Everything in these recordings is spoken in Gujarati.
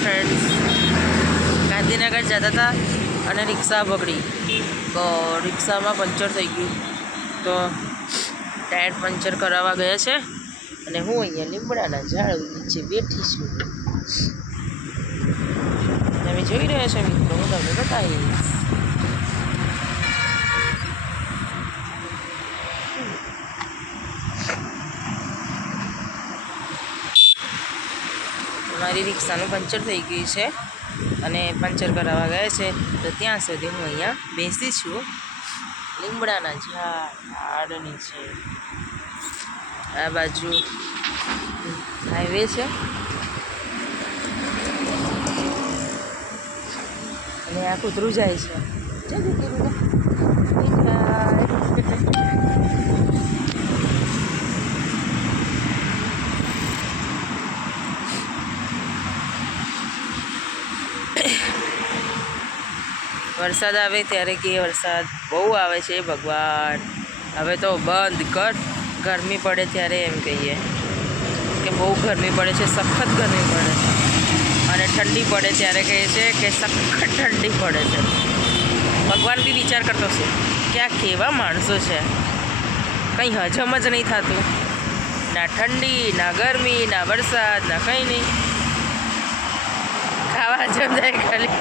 फ्रेंड्स गांधीनगर जता था અને રિક્ષા પકડી તો રિક્ષામાં પંચર થઈ ગયું તો ટાયર પંચર કરાવવા ગયા છે અને હું અહીંયા લીમડાના ઝાડ નીચે બેઠી છું. તમે જોઈ રહ્યા છો મિત્રો, હું તમને બતાવીશ. મારી રિક્ષાનું પંચર થઈ ગયું છે અને પંચર કરાવવા ગયા છે તો ત્યાં સુધી હું અહીંયા બેસી છું લીમડાના ઝાડ નીચે. આ બાજુ હાઈવે છે અને આ કૂતરું જાય છે. વરસાદ આવે ત્યારે કે વરસાદ બહુ આવે છે ભગવાન, હવે તો બંધ કર. ગરમી પડે ત્યારે એમ કહીએ કે બહુ ગરમી પડે છે, સખત ગરમી પડે છે, અને ઠંડી પડે ત્યારે કહે છે કે સખત ઠંડી પડે છે. ભગવાન બી વિચાર કરતો છે કે આ કેવા માણસો છે, કંઈ હજમ જ નહીં થતું, ના ઠંડી ના ગરમી ના વરસાદ ના કંઈ નહીં. ખાવા હજમ થાય ખાલી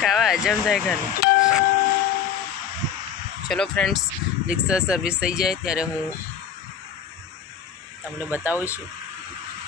ખાવા હજમ થાય ખાલી. ચલો ફ્રેન્ડ્સ, રિક્ષા સર્વિસ થઈ જાય ત્યારે હું તમને બતાવું છું.